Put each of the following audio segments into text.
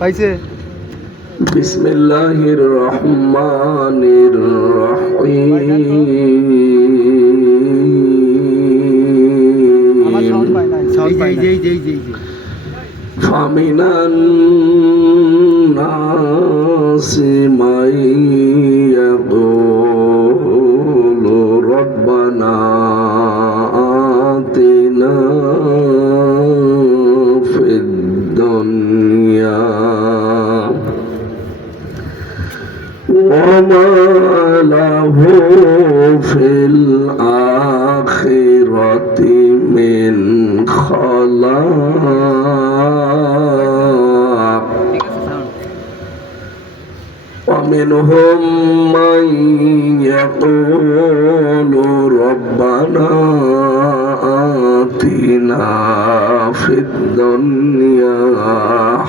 পাইছে বিসমিল্লাহির রহমানির রহিম আমার সাউন্ড পাই না সাউন্ড পাই জি জি জি জি ফামিনান নাসি মান ইয়াকুলু রব্বানা আতিনা ফিদ দুনিয়া وما له في الآخرة من خلاق ومنهم من يقول ربنا آتنا في الدنيا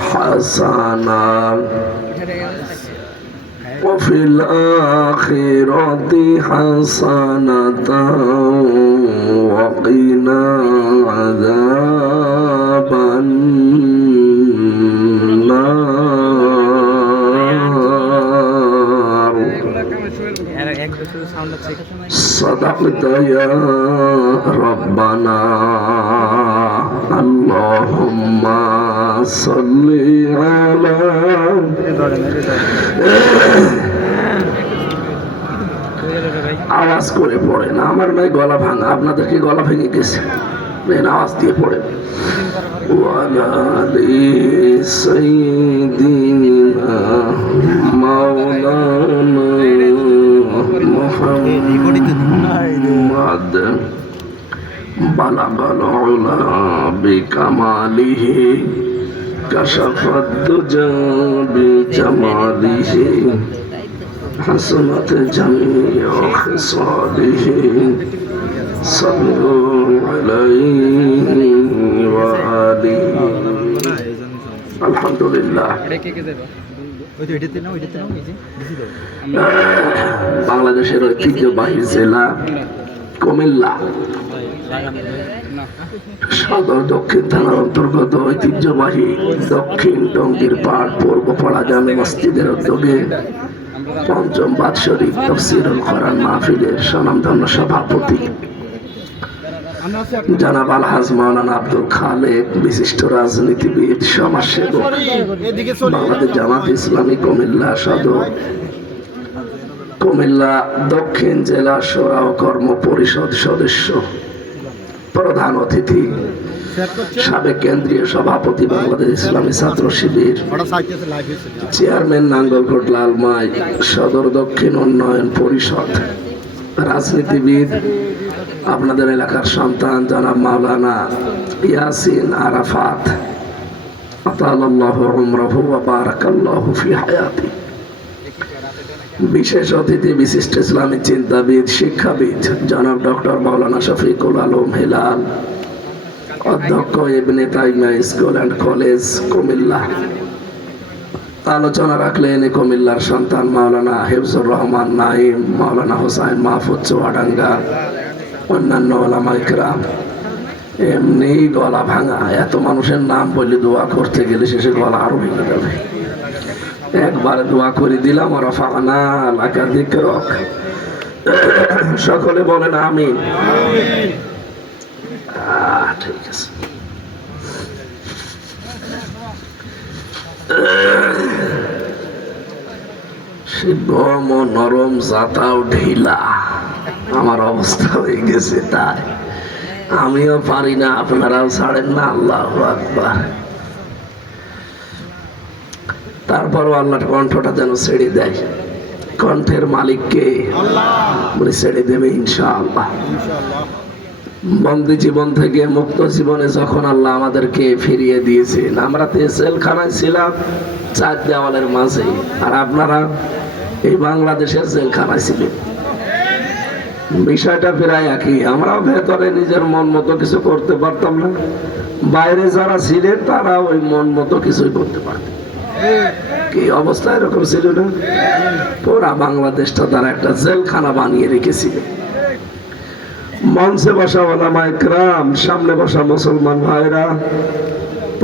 حسنة وفي الآخرة حسنة وقنا عذاب النار صدقت يا ربنا اللهم صل على আওয়াজ করে পড়ে না আমার নাই গলা ভাঙা আপনাদের কি গলা ভেঙে গেছে আওয়াজ দিয়ে পড়ে মাওলানা মুহাম্মদ বালাগাল উলা বিকামালিহি কাশাফাদ দুজা বিজামালিহি حسنت جميع خصاله صلوا عليه وآله الحمد لله বাংলাদেশের ঐতিহ্যবাহী জেলা কুমিল্লা সদর দক্ষিণ থানার অন্তর্গত ঐতিহ্যবাহী দক্ষিণ টঙ্গীর পাড় পূর্বপাড়া জামে মসজিদের উদ্যোগে পঞ্চম বাৎসরিক তাফসীরুল কোরআন মাহফিলের স্বনামধন্য সভাপতি জনাব আলহাজ মাওলানা আব্দুল খালেক বিশিষ্ট রাজনীতিবিদ সমাজসেবক বাংলাদেশ জামাত ইসলামী কুমিল্লা সদর কুমিল্লা দক্ষিণ জেলা শোরা ও কর্ম পরিষদ সদস্য প্রধান অতিথি সাবেক কেন্দ্রীয় সভাপতি বাংলাদেশ ইসলামী ছাত্র শিবির চেয়ারম্যান নাঙ্গলকোট লালমাই সদর দক্ষিণ উন্নয়ন পরিষদ রাজনীতিবিদ আপনাদের এলাকার সন্তান জনাব মাওলানা ইয়াসিন আরাফাত আতালাল্লাহু উমরাহু ওয়া বারাকাল্লাহু ফি হায়াতি বিশেষ অতিথি বিশিষ্ট ইসলামী চিন্তাবিদ শিক্ষাবিদ জনাব ডক্টর মাওলানা শফিকুল আলম হেলাল অধ্যক্ষ ইবনে তাইমিয়া স্কুল অ্যান্ড কলেজ কুমিল্লা আলোচনা রাখলেন কুমিল্লার সন্তান মাওলানা হিফজুর রহমান নাইম মাওলানা হোসাইন মাহফুজ চুয়াডাঙ্গা অন্যান্য ওলামা ইকরাম এমনি গলা ভাঙা এত মানুষের নাম বললে দোয়া করতে গেলে শেষে গলা আরো ভেঙে যাবে একবারে দোয়া করে দিলাম আর ফানা লাকা যিকরাক সকলে বলেন আমিন ঠিক আছে সে গম ও নরম জাতাও ঢিলা আমার অবস্থা হয়ে গেছে তাই আমিও পারি না আপনারাও ছাড়েন না আল্লাহু আকবার তারপরও আল্লাহর কণ্ঠটা যেন ছেড়ে দেয় কণ্ঠের মালিককে উনি ছেড়ে দেবে ইনশাআল্লাহ বন্দি জীবন থেকে মুক্ত জীবনে যখন আল্লাহ আমাদেরকে ফিরিয়ে দিয়েছেন আমরা তো জেলখানায় ছিলাম চার দেওয়ালের মাঝে আর আপনারা এই বাংলাদেশের জেলখানায় ছিলেন বিষয়টা প্রায় একই আমরাও ভেতরে নিজের মন মতো কিছু করতে পারতাম না বাইরে যারা ছিলেন তারা ওই মন মতো কিছুই করতে পারতেন কি অবস্থা এরকম ছিল না পুরা বাংলাদেশটা তারা একটা জেলখানা বানিয়ে রেখেছিল মঞ্চে বসা ওলামায়ে কেরাম, সামনে বসা মুসলমান ভাইরা,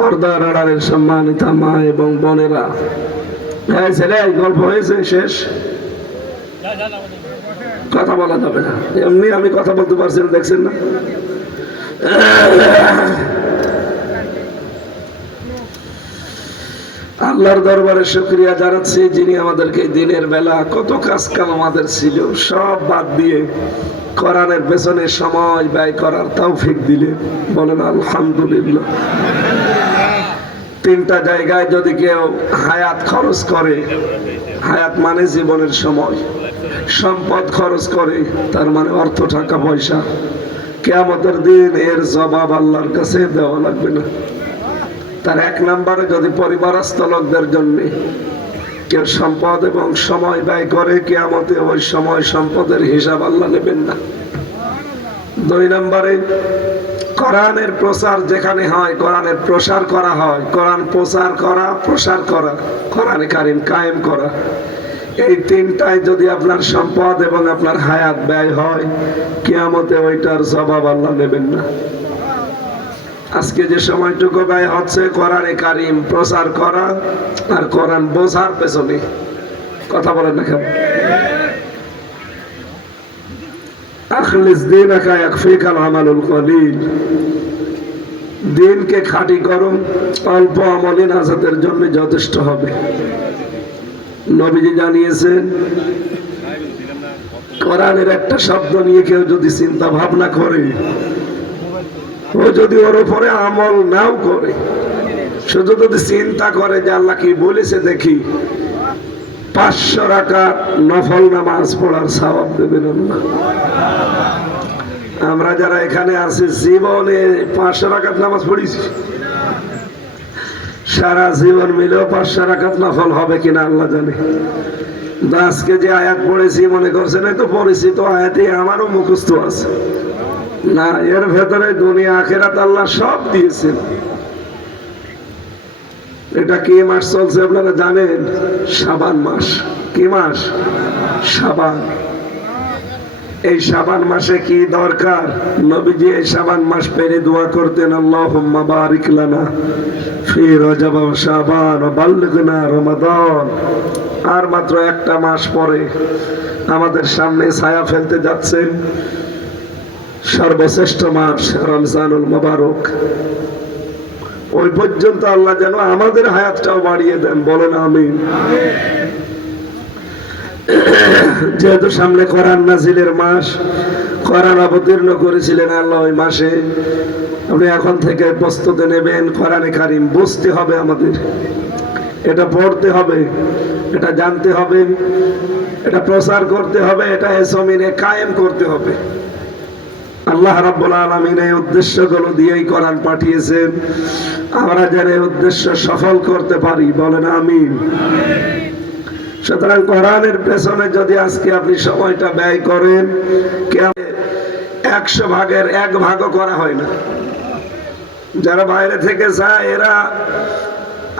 পর্দার আড়ালের সম্মানিতা মা এবং বোনেরা, হ্যাঁ ছেলে গল্প হয়েছে শেষ, কথা বলা যাবে না, এমনি আমি কথা বলতে পারছি না, দেখছেন না? আল্লাহর দরবারে শুকরিয়া জানাচ্ছি, যিনি আমাদেরকে দিনের বেলা কত কাজ কাম আমাদের ছিল সব বাদ দিয়ে কোরআনের পেছনে সময় ব্যয় করার তৌফিক দিলেন। বলেন আলহামদুলিল্লাহ। তিনটা জায়গায় যদি কেউ হায়াত খরচ করে, হায়াত মানে জীবনের সময়, সম্পদ খরচ করে তার মানে অর্থ টাকা পয়সা, কিয়ামতের দিন এর জবাব আল্লাহর কাছে দেওয়া লাগবে না। তার এক নম্বরে যদি পরিবারস্থ লোকদের জন্য কেউ সম্পদ এবং সময় ব্যয় করে, কিয়ামতে ওই সময় সম্পদের হিসাব আল্লাহ নেবেন না। দুই নম্বরে কোরআনের প্রচার যেখানে হয়, কোরআনের প্রসার করা হয়, কোরআন প্রচার করা, প্রসার করা, কোরআনে কারিম কায়েম করা, এই তিনটায় যদি আপনার সম্পদ এবং আপনার হায়াত ব্যয় হয়, কিয়ামতে ওইটার জবাব আল্লাহ নেবেন না। আজকে যে সময়টুকু ব্যয় হচ্ছে কোরআনে কারিম প্রচার করা আর কোরআন বোঝার পেছনে, কথা বলেন না কেন? আখলিস দীনাকা ইয়াকফিকাল আমালুল কলিল, দিনকে খাঁটি করো, অল্প আমলে নাজাতের জন্য যথেষ্ট হবে। নবীজি জানিয়েছেন, কোরআনের একটা শব্দ নিয়ে কেউ যদি চিন্তা ভাবনা করে, ও যদি ওর উপরে আমল নাও করে, শুধু যদি চিন্তা করে যে আল্লাহ কি বলেছে দেখি, 500 রাকাত নফল নামাজ পড়ার সওয়াব দেবেন আল্লাহ। আমরা যারা এখানে আছি জীবনে 500 রাকাত নামাজ পড়েছি, সারা জীবন মিলেও 500 রাকাত নফল হবে কিনা আল্লাহ জানে। আজকে যে আয়াত পড়েছি মনে করছেন এই তো পরিচিত আয়াতে আমারও মুখস্থ আছে না, এর ভেতরে দুনিয়া আখিরাত আল্লাহ সব দিয়েছেন। এটা কি মাস চলছে আপনারা জানেন? শাবান মাস। কি মাস? শাবান। এই শাবান মাসে কি দরকার? নবীজি এই শাবান মাস পেরে দোয়া করতেন, আল্লাহুম্মা বারিক লানা ফি রজব ওয়া শাবান ওয়া বাল্লিগনা রমাদান। আর মাত্র একটা মাস পরে আমাদের সামনে ছায়া ফেলতে যাচ্ছে সর্বশ্রেষ্ঠ মাস রমজানুল মুবারক। ওই পর্যন্ত আল্লাহ যেন আমাদের হায়াতটাও বাড়িয়ে দেন, বলেন আমিন। যেহেতু সামনে কোরআন নাজিলের মাস, কোরআন অবতীর্ণ করেছিলেন আল্লাহ ওই মাসে, আপনি এখন থেকে প্রস্তুতি নেবেন। কোরআনে কারিম বুঝতে হবে আমাদের, এটা পড়তে হবে, এটা জানতে হবে, এটা প্রচার করতে হবে, এটা জমিনে কায়েম করতে হবে। আল্লাহ রাব্বুল আলামিন এই উদ্দেশ্যগুলো দিয়েই কোরআন পাঠিয়েছেন, আমরা যেন এই উদ্দেশ্য সফল করতে পারি, বলেন আমিন। সুতরাং কোরআনের পেছনে যদি আজকে আপনি সময়টা ব্যয় করেন, 100 ভাগের 1 ভাগও করা হয় না। যারা বাইরে থেকে যায় এরা,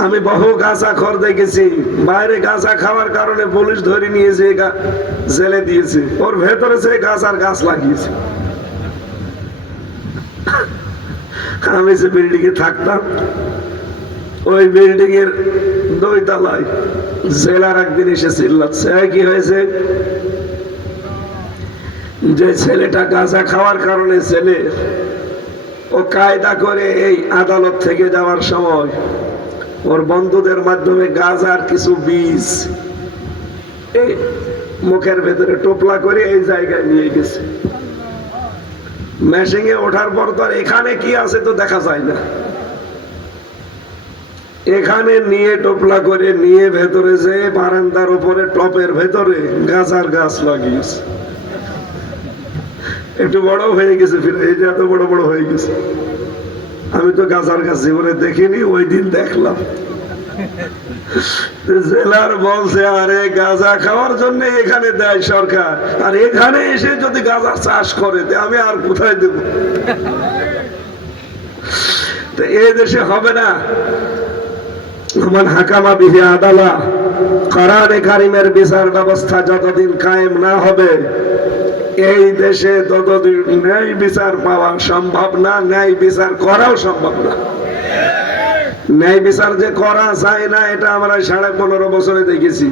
আমি বহু গাঁজাখোর দেখেছি, বাইরে গাঁজা খাওয়ার কারণে পুলিশ ধরে নিয়েছে, জেলে দিয়েছে, ওর ভেতরে সে গাঁজার গাছ লাগিয়েছে। আমি যে বিল্ডিং এ থাকতাম, ওই বিল্ডিং এর 2 তলায় জেলার একদিন এসে চিল্লাচ্ছে, কি হয়েছে? যে ছেলেটা গাঁজা খাওয়ার কারণে ছেলে ও কায়দা করে এই আদালত থেকে যাওয়ার সময় ওর বন্ধুদের মাধ্যমে গাঁজার কিছু বীজ এই মুখের ভেতরে টোপলা করে এই জায়গায় নিয়ে গেছে। মেশিনে ওঠার পর তো আর এখানে কি আছে তো দেখা যায় না, এখানে নিয়ে টোপলা করে নিয়ে ভেতরে যে বারান্দার উপরে টপের ভেতরে গাঁজার গাছ লাগিয়েছে। একটু বড় হয়ে গেছে, ফিরে এই যে এত বড় বড় হয়ে গেছে। আমি তো গাঁজার গাছ জীবনে দেখিনি, ওই দিন দেখলাম। জেলার বলছে, আরে গাঁজা খাওয়ার জন্য এখানে দেয় সরকার, আর এখানে এসে যদি গাঁজার চাষ করে আমি আর কোথায় দেব? তো এই দেশে হবে না। মান হাকামা বিহি আদালা, কোরআনে কারিমের বিচার ব্যবস্থা যতদিন কায়েম না হবে এই দেশে ততদিন ন্যায় বিচার পাওয়া সম্ভব না, ন্যায় বিচার করাও সম্ভব না। ন্যায় বিচার যে করা যায় না এটা আমরা 15.5 বছরে দেখেছি।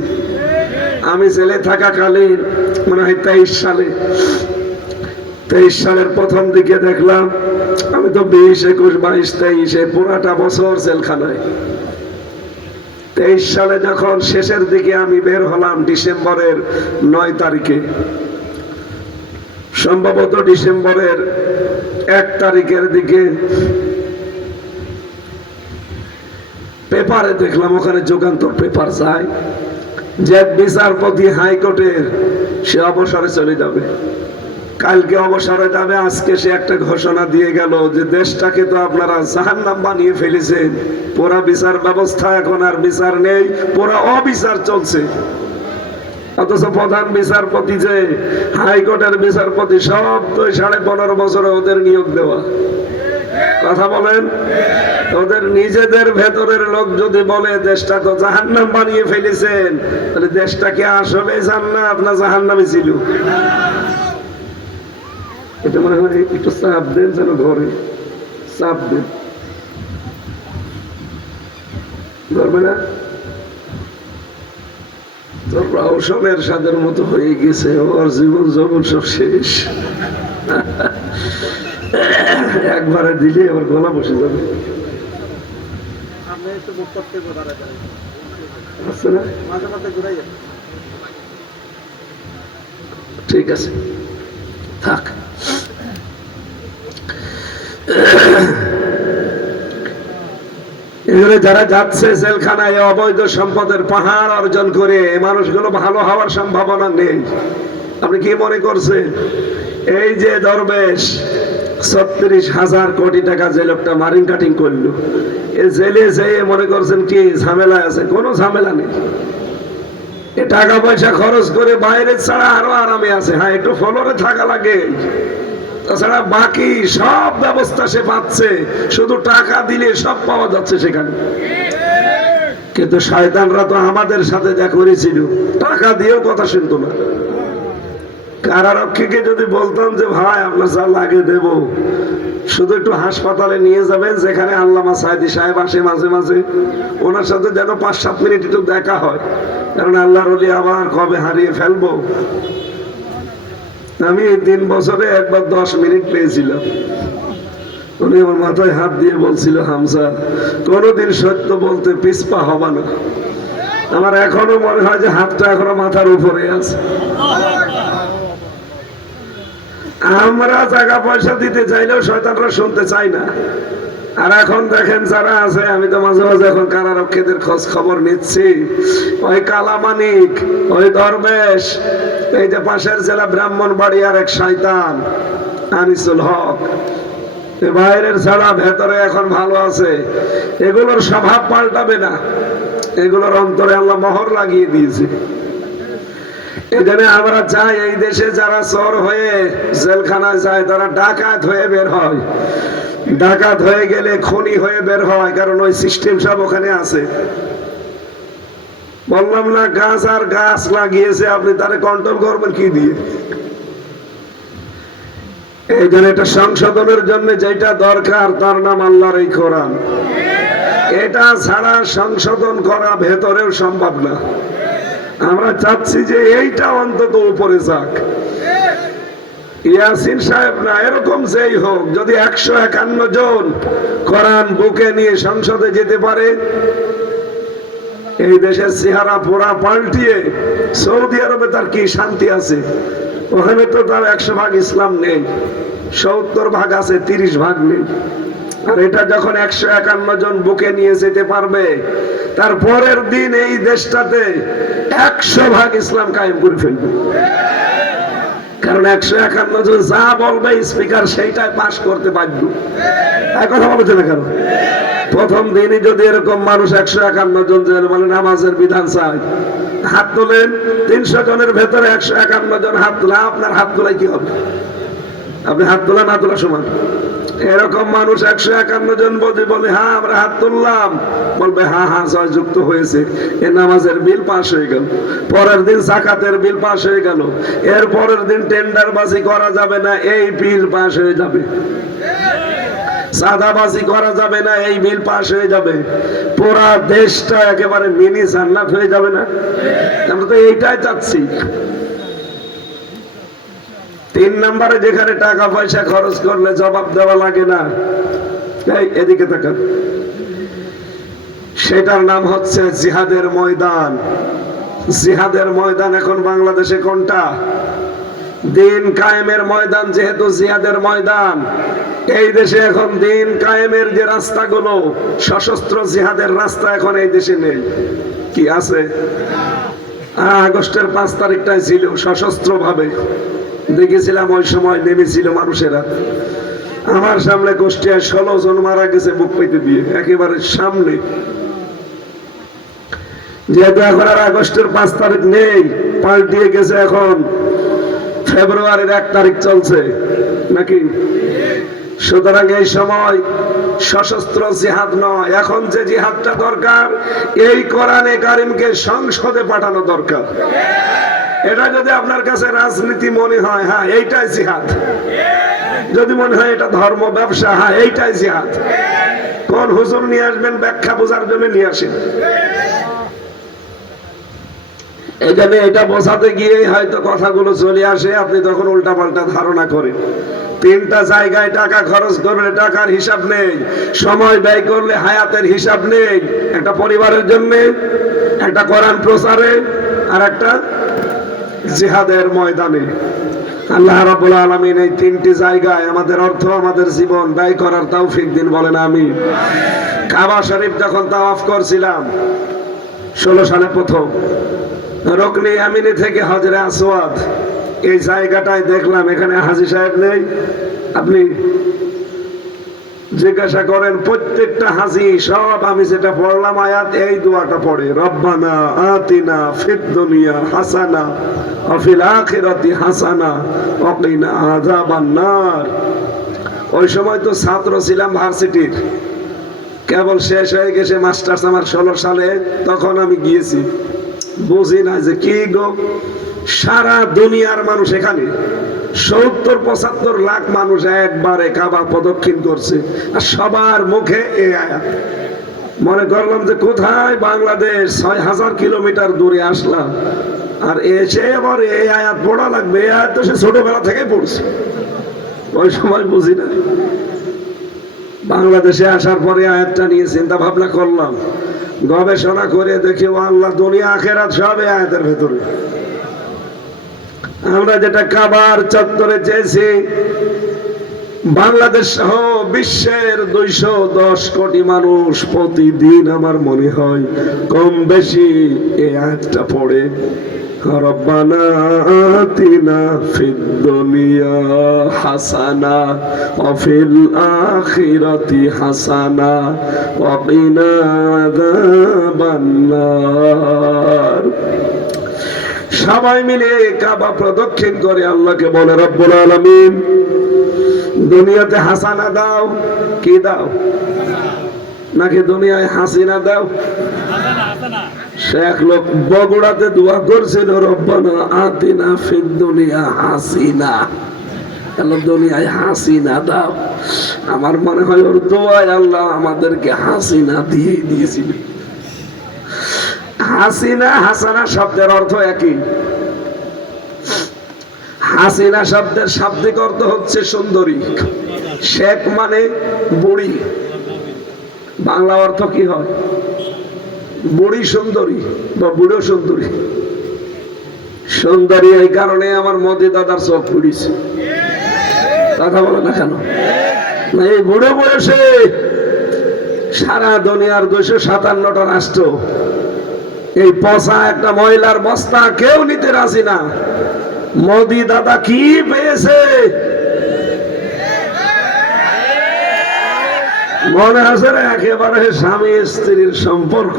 আমি ছেলে থাকাকালীন মনে হয় 23 সালের প্রথম দিকে দেখলাম, আমি তো 20, 21, 22, 23 পুরাটা বছর জেলখানায়। 23 সালে যখন শেষের দিকে আমি বের হলাম ডিসেম্বরের 9 তারিখে, সম্ভবত ডিসেম্বরের 1 তারিখের দিকে পেপারে দেখলাম, ওখানে যুগান্তর পেপার যায় যে বিচারপতি হাইকোর্টের সে অবসরে চলে যাবে, কালকে অবসরে যাবে। আজকে সে একটা ঘোষণা দিয়ে গেল যে দেশটাকে তো আপনারা জাহান্নাম বানিয়ে ফেলেছেন, পুরা বিচার ব্যবস্থা এখন আর বিচার নেই, পুরা অবিচার চলছে। অথচ প্রধান বিচারপতি যে হাইকোর্টের বিচারপতি সব তো 15.5 বছরে ওদের নিয়োগ দেওয়া। কথা বলেন, ওদের নিজেদের ভেতরের লোক যদি বলে দেশটা তো জাহান্নাম বানিয়ে ফেলেছেন, তাহলে দেশটা কি আসলে জান্নাত না জাহান্নামই ছিল? এটা মনে হয় একটু চাপ দেন, যেন ঘরে চাপ দেন, ধরবে না? রওশনের সাদের মতো হয়ে গেছে, ওর জীবন যৌবন সব শেষ। একবারে দিলে আবার গলা বসে যাবে। ঠিক আছে, থাক। এগুলো যারা যাচ্ছে জেলখানায় অবৈধ সম্পদের পাহাড় অর্জন করে, এই মানুষগুলো ভালো হওয়ার সম্ভাবনা নেই। আপনি কি মনে করছেন এই যে দরবেশ 36,000 কোটি টাকা যে লোকটা মারিং কাটিং করলো, এ জেলে যেয়ে মনে করছেন কি ঝামেলা আছে? কোনো ঝামেলা নেই। এ টাকা পয়সা খরচ করে বাইরে ছাড়া আরো আরামে আছে। হ্যাঁ, একটু ফ্লোরে থাকা লাগে, তাছাড়া বাকি সব ব্যবস্থা সে পাচ্ছে, শুধু টাকা দিলে সব পাওয়া যাচ্ছে সেখানে। কিন্তু শয়তানরা তো আমাদের সাথে যা করেছিল, টাকা দিয়েও কথা শুনতো না। কারারক্ষীকে যদি বলতাম যে ভাই আপনার যা লাগে দেব, শুধু একটু হাসপাতালে নিয়ে যাবেন যেখানে আল্লামা সাইদি সাহেব আসে মাঝে মাঝে, ওনার সাথে যেন 5-7 মিনিট একটু দেখা হয়, কারণ আল্লাহর ওলি আবার কবে হারিয়ে ফেলবো। আমি 3 বছরে একবার 10 মিনিট পেয়েছিলাম। উনি আমার মাথায় হাত দিয়ে বলছিল, হামজা কোনোদিন সত্য বলতে পিছপা হবা না। আমার এখনো মনে হয় যে হাতটা এখনো মাথার উপরে আছে। আমরা টাকা পয়সা দিতে চাইলেও শয়তানরা শুনতে চায় না। আর এখন দেখেন যারা আছে, আমি তো মাঝে মাঝে এখন কারারক্ষীদের খোঁজ খবর নিচ্ছি, ওই কালামানিক, ওই দরবেশ, এই যে পাশের জেলা ব্রাহ্মণবাড়িয়ার এক শয়তান আনিসুল হক, বাইরের ছাড়া ভেতরে এখন ভালো আছে। এগুলোর স্বভাব পাল্টাবে না, এগুলোর অন্তরে আল্লাহ মোহর লাগিয়ে দিয়েছে। এই জন্য আমরা চাই এই দেশে যারা চোর হয়ে জেলখানায় যায় তারা ডাকাত হয়ে বের হয়, ডাকাত হয়ে গেলে খুনি হয়ে বের হয়, কারণ ওই সিস্টেম সব ওখানে আছে। বললাম না, গাছ আর গাছ লাগিয়েছে, আপনি তারে কন্ট্রোল করবেন কি দিয়ে? এই জন্য এটা সংশোধনের জন্য যেটা দরকার তার নাম আল্লাহর এই কোরআন। এটা ছাড়া সংশোধন করা ভেতরেও সম্ভব না। আমরা চাচ্ছি যে এইটা অন্তত উপরে যাক। ইয়াসিন সাহেব না, এরকম যেই হোক, যদি 151 জন কোরআন বুকে নিয়ে সংসদে যেতে পারে, এই দেশের চেহারা পুরা পাল্টিয়ে, সৌদি আরবে তার কি শান্তি আছে? ওখানে তো তার 100 ভাগ ইসলাম নেই, 70 ভাগ আছে, 30 ভাগ নেই। আর এটা যখন 151 জন বুকে নিয়ে যেতে পারবে, তার পরের দিন এই দেশটাতে 100 ভাগ ইসলাম কায়েম করে ফেলবে। কারণ 151 জন যা বলবে স্পিকার সেইটাই পাস করতে বাধ্য। কথা বলছে না কেন? প্রথম দিনই যদি এরকম মানুষ 151 জন যে বলে নামাজের বিধান চাই, হাত তোলেন। 300 জনের ভেতরে 151 জন হাত তোলা, আপনার হাত তোলাই কি হবে? আপনি হাত তোলা না তোলা সমান। এরকম মানুষ 151 জন যদি বলে হ্যাঁ আমরা হাত তুললাম, বলবে হ্যাঁ হ্যাঁ জয়যুক্ত হয়েছে, এ নামাজের বিল পাস হয়ে গেল। পরের দিন যাকাতের বিল পাস হয়ে গেল, এর পরের দিন টেন্ডারবাজি করা যাবে না, এই বিল পাস হয়ে যাবে। সাদাবাজি করা যাবে না, এই বিল পাস হয়ে যাবে, পুরা দেশটা একেবারে মিনি জান্নাত হয়ে যাবে না? আমরা তো এইটাই চাচ্ছি। 3 নম্বরে যেখানে টাকা পয়সা খরচ করলে জবাব দেওয়া লাগে না, এই এদিকে তাকান, সেটার নাম হচ্ছে জিহাদের ময়দান। জিহাদের ময়দান এখন বাংলাদেশে কোনটা? দিন কায়েমের ময়দান যেহেতু জিহাদের ময়দান, এই দেশে এখন দিন কায়েমের যে রাস্তাগুলো, সশস্ত্র জিহাদের রাস্তা এখন এই দেশে নেই। কি আছে? আগস্টের 5 তারিখটাই ছিল সশস্ত্র ভাবে, দেখেছিলাম ওই সময় নেমেছিল মানুষেরা। আমার সামনে কুষ্টিয়ায় 16 জন মারা গেছে বুক পেতে দিয়ে, একেবারে সামনে। যেহেতু এখন আর আগস্টের 5 তারিখ নেই, পাল্টিয়ে গেছে, এখন ফেব্রুয়ারির 1 তারিখ চলছে নাকি? সুতরাং এই সময় সশস্ত্র জিহাদ নয়, এখন যে জিহাদটা দরকার, এই কোরআনে কারিমকে সংসদে পাঠানো দরকার। এটা যদি আপনার কাছে রাজনীতি মনে হয়, হ্যাঁ এইটাই জিহাদ। যদি মনে হয় এটা ধর্ম ব্যবসা, হ্যাঁ এইটাই জিহাদ। কোন হুজুর নিয়ে আসবেন ব্যাখ্যা বোঝার জন্য নিয়ে আসেন। এখানে এটা বোঝাতে গিয়ে হয়তো কথাগুলো চলে আসে, আপনি তখন উল্টাপাল্টা ধারণা করেন। 3টা জায়গায় টাকা খরচ করলে টাকার হিসাব নেই, সময় ব্যয় করলে হায়াতের হিসাব নেই। একটা পরিবারের জন্য, একটা কোরআন প্রচারে, আর একটা জিহাদের ময়দানে। আল্লাহ রাব্বুল আলামিন এই 3টি জায়গায় আমাদের অর্থ, আমাদের জীবন ব্যয় করার তৌফিক দিন, বলেন আমিন। কাবা শরীফ যখন তাওয়াফ করছিলাম 16 সালে প্রথম, রুকনে ইয়ামিনী থেকে হজরে আসওয়াদ, এই জায়গাটায় দেখলাম এখানে হাজী সাহেব নেই। আপনি জিজ্ঞাসা করেন প্রত্যেকটা হাজী সব আমি যেটা পড়লাম আয়াত, এই দোয়াটা পড়ে, রব্বানা আতিনা ফিদ দুনিয়া হাসানা ওয়া ফিল আখিরাতি হাসানা ওয়া কিনা আযাবান নার। ওই সময় তো ছাত্র ছিলাম ভার্সিটির, কেবল শেষ হয়ে গেছে মাস্টার্স আমার 16 সালে, তখন আমি গিয়েছি। বুঝি না যে কি গো, সারা দুনিয়ার মানুষ এখানে 70-75 লাখ মানুষ একবারে কাবা প্রদক্ষিণ করছে, আর সবার মুখে এই আয়াত। মনে করলাম যে কোথায় বাংলাদেশ, 6000 কিলোমিটার দূরে আসলাম, আর এসে আবার এই আয়াত পড়া লাগবে। এই আয়াত তো সে ছোটবেলা থেকে পড়ছে, ওই সময় বুঝি না। বাংলাদেশে আসার পরে আয়াতটা নিয়ে চিন্তা ভাবনা করলাম, গবেষণা করে দেখি আল্লাহ দুনিয়া আখেরাত সব এই আয়াতের ভেতরে। আমরা যেটা কাবার চত্বরে চেয়েছি, বাংলাদেশ সহ বিশ্বের 210 কোটি মানুষ প্রতিদিন আমার মনে হয় কম বেশি এই আয়াতটা পড়ে, রব্বানা আতিনা ফিদ দুনিয়া হাসানা ওয়া ফিল আখিরাতি হাসানা ওয়া কিনা আযাবান নার। সবাই মিলে কাবা প্রদক্ষিণ করে আল্লাহকে বলে, রব্বুল আলামিন দুনিয়াতে হাসানা দাও। কি দাও? নাকি দুনিয়ায় হাসিনা দাও? শেখ লোক বগুড়াতে দোয়া করছিল, রব্বানা আতিনা ফিদ দুনিয়া হাসিনা, আল্লাহ দুনিয়ায় হাসিনা দাও। আমার মনে হয় ওর দোয়ায় আল্লাহ আমাদেরকে হাসিনা দিয়ে দিয়েছিল। হাসিনা হাসানা শব্দের অর্থ একই। হাসিনা শব্দের শাব্দিক অর্থ হচ্ছে সুন্দরী, শেখ মানে বুড়ি। বাংলা অর্থ কি হয়? বুড়ি সুন্দরী বা বুড়ো সুন্দরী। সুন্দরী এই কারণে আমার মোদি দাদার চোখ পুড়িছে। কথা বলে না কেন? এই বুড়ো বয়সে সারা দুনিয়ার 257টা রাষ্ট্র এই পচা একটা মহিলার বস্তা কেউ নিতে রাজি না। মোদি দাদা কি পেয়েছে? মনে আছে একেবারে স্বামী স্ত্রীর সম্পর্ক।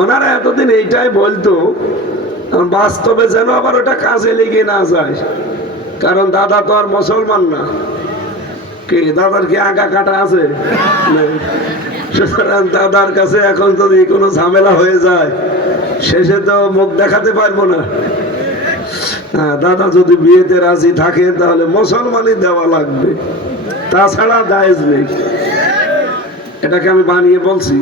ওনারা এতদিন এইটাই বলতো, বাস্তবে যেন আবার ওটা কাজে লেগে না যায়। কারণ দাদা তো আর মুসলমান না। কি দাদার কি আগা কাটা আছে? সুতরাং দাদার কাছে এখন যদি কোনো ঝামেলা হয়ে যায়, শেষে তো মুখ দেখাতে পারবো না। দাদা যদি বিয়েতে রাজি থাকে তাহলে মুসলমানই দেওয়া লাগবে। তাছাড়া জায়েজ নেই। এটাকে আমি বানিয়ে বলছি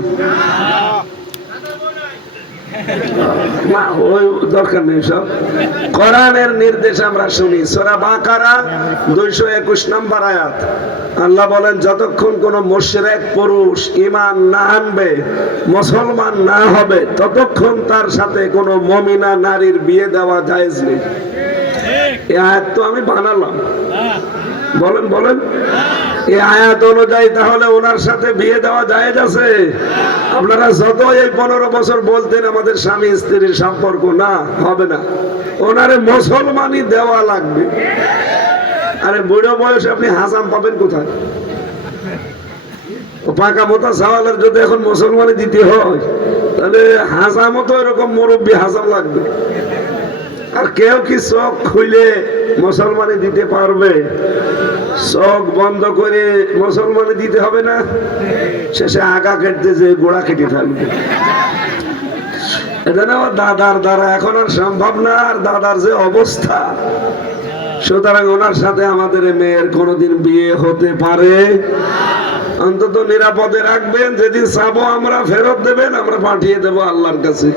না, ওই দরকার নেই। সব কোরআনের নির্দেশ আমরা শুনি। সূরা বাকারা 221 নম্বর আয়াত, আল্লাহ বলেন যতক্ষণ কোন মুশরিক পুরুষ ঈমান না আনবে, মুসলমান না হবে, ততক্ষণ তার সাথে কোন মুমিনা নারীর বিয়ে দেওয়া জায়েজ নেই। এই আয়াত তো আমি বানালাম। বলেন বলেন, এই আয়াত অনুযায়ী তাহলে ওনার সাথে বিয়ে দেওয়া জায়েজ আছে? আপনারা যত এই 15 বছর বলতেন আমাদের স্বামী স্ত্রীর সম্পর্ক, না, হবে না, ওনারে মুসলমানই দেওয়া লাগবে। আরে বুড়ো বয়সে আপনি হাসাম পাবেন কোথায়? ও পাকা মোটা সওয়ালের যদি এখন মুসলমানই দিতে হয়, তাহলে হাসামও তো এরকম মুরব্বী হাসাম লাগবে। আর কেউ কি চোখ খুলে মুসলমানি দিতে পারবে? চোখ বন্ধ করে মুসলমানি দিতে হবে না? শেষে আগা কেটে যে গোড়া কেটে থাকবে। এটা না দাদার দ্বারা এখন আর সম্ভব না, আর দাদার যে অবস্থা, সুতরাং ওনার সাথে আমাদের মেয়ের কোনোদিন বিয়ে হতে পারে। অন্তত নিরাপদে রাখবেন, যেদিন চাবো আমরা ফেরত দেবেন, আমরা পাঠিয়ে দেবো আল্লাহর কাছে,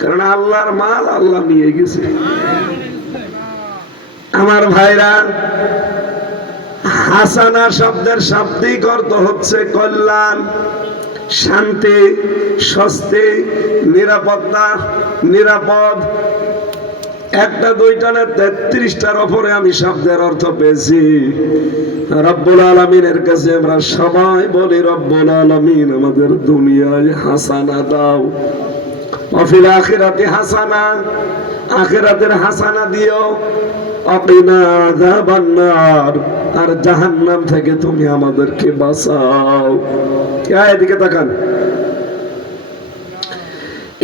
কারণ আল্লাহর মাল আল্লাহ নিয়ে গেছে। আমার ভাইরা, হাসানা শব্দের শাব্দিক অর্থ হচ্ছে কল্যাণ, শান্তি, স্বস্তি, নিরাপত্তা, নিরাপদ। একটা দুইটা না 33টার উপরে আমি শব্দের অর্থ পেয়েছি। রব্বুল আলামিনের কাছে আমরা সবাই বলি, রব্বুল আলামিন আমাদের দুনিয়ায় হাসানা দাও, ওয়াফিল আখিরাতি হাসানা, আখিরাতের হাসানা দিও, ওয়াকিনা আযাবান নার, আর জাহান্নাম থেকে তুমি আমাদেরকে বাঁচাও। এদিকে তাকান।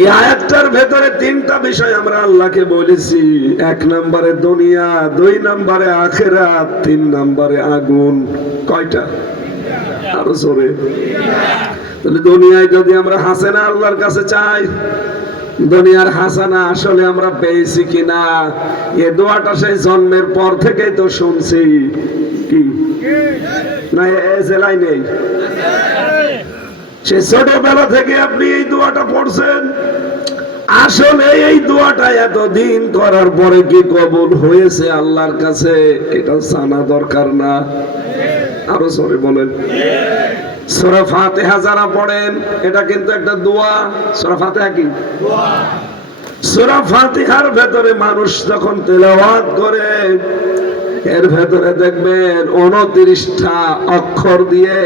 এই আয়াতটার ভেতরে 3টা বিষয় আমরা আল্লাহকে বলেছি। 1 নম্বরে দুনিয়া, 2 নম্বরে আখিরাত, 3 নম্বরে আগুন। কয়টা? আরো জোরে। তাহলে দুনিয়ায় যদি আমরা হাসানা আল্লাহর কাছে চাই, দুনিয়ার হাসানা আসলে আমরা পেয়েছি কিনা? এই দোয়াটা সেই জন্মের পর থেকেই তো শুনছি, কি না? এই জেলায় নেই? সে ছোটবেলা থেকে আপনি এই দোয়াটা পড়ছেন। আসলে এই দোয়াটা এতদিন করার পরে কি কবুল হয়েছে আল্লাহর কাছে, এটা জানা দরকার না? আরো জোরে বলেন। সূরা ফাতিহা যারা পড়েন, এটা কিন্তু একটা দোয়া। সূরা ফাতিহা কি? দোয়া। সূরা ফাতিহার ভেতরে মানুষ যখন তেলাওয়াত করে, এর ভেতরে দেখবেন 29টা অক্ষর দিয়ে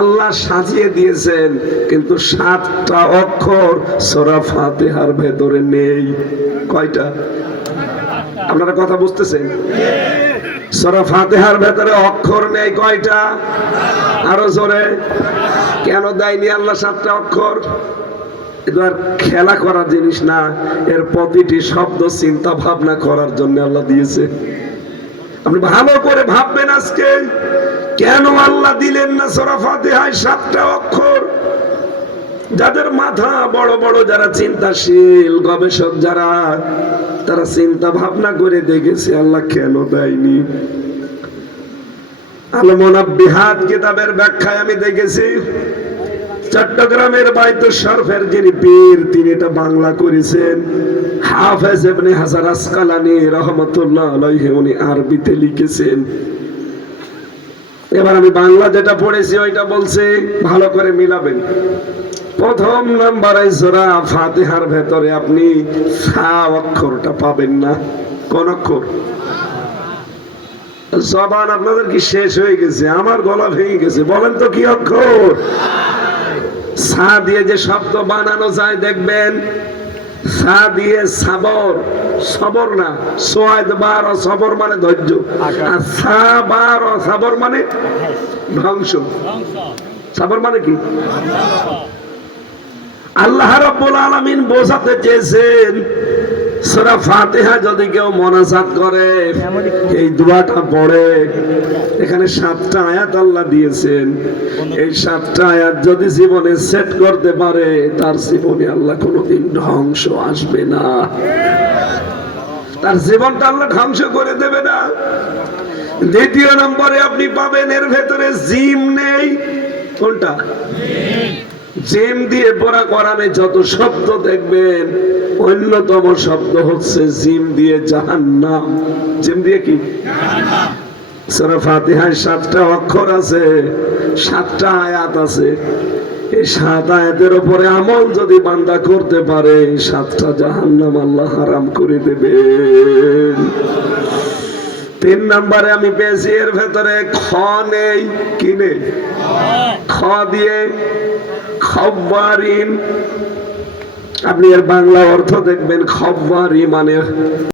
আল্লাহ সাজিয়ে দিয়েছেন, কিন্তু 7টা অক্ষর সূরা ফাতিহার ভেতরে নেই। কয়টা? আপনারা কথা বুঝতেছেন? সূরা ফাতিহার ভেতরে অক্ষর নেই কয়টা? আরো জোরে। কেন দেয়নি আল্লাহ 7টা অক্ষর? এটা আর খেলা করার জিনিস না, এর প্রতিটি শব্দ চিন্তা ভাবনা করার জন্য আল্লাহ দিয়েছে। আপনি ভালো করে ভাববেন আজকে, কেন আল্লাহ দিলেন না সূরা ফাতিহায় 7টা অক্ষর? যাদের মাথা বড় বড়, যারা চিন্তাশীল গবেষক, যারা, তারা চিন্তা ভাবনা করে দেখেছে আল্লাহ কেন দেয়নি। আল মুনাব্বিহাত কিতাবের ব্যাখ্যায় আমি দেখেছি, চট্টগ্রামের বাইতুল শরফের যিনি পীর, তিনি এটা বাংলা করেছেন। হাফেজ ইবনে হাজার আসকালানী রাহমাতুল্লাহ আলাইহি, উনি আরবিতে লিখেছেন। এবার আমি বাংলা যেটা পড়েছি ওইটা বলছি, ভালো করে মিলাবেন। প্রথম নাম্বারে সূরা ফাতিহার ভেতরে আপনি সা অক্ষরটা পাবেন না। কোন অক্ষর? জবান আপনাদের কি শেষ হয়ে গেছে? আমার গলা ভেঙে গেছে। বলেন তো কি অক্ষর? সা দিয়ে যে শব্দ বানানো যায় দেখবেন, সা দিয়ে সাবর, সবর না, সোয়াদ বার ও সবর মানে ধৈর্য, আর সা বার ও সাবর মানে ধ্বংস। সাবর মানে কি? আল্লাহ রাব্বুল আলামিন বোঝাতে চেয়েছেন, সূরা ফাতিহা যদি কেউ মোনাজাত করে, এই দোয়াটা পড়ে, এখানে 7টা আয়াত আল্লাহ দিয়েছেন। এই 7টা আয়াত যদি জীবনে সেট করতে পারে, তার জীবনে আল্লাহ কোনোদিন ধ্বংস আসবে না, তার জীবনটা আল্লাহ ধ্বংস করে দেবে না। দ্বিতীয় নম্বরে আপনি পাবেন এর ভেতরে জিম নেই। কোনটা? জিম দিয়ে পড়া কোরআনে যত শব্দ দেখবেন অন্যতম শব্দ হচ্ছে জিম দিয়ে জাহান্নাম। জিম দিয়ে কি? সূরা ফাতিহায় 7টা অক্ষর আছে, 7টা আয়াত আছে। এই 7 আয়াতের উপরে আমল যদি বান্দা করতে পারে 7টা জাহান্নাম আল্লাহ হারাম করে দেবেন। 3 নম্বরে আমি পেয়েছি এর ভেতরে খ নেই। কি নেই? খ দিয়ে খব্বারিন। আপনি এর বাংলা অর্থ দেখবেন, খব্বারি মানে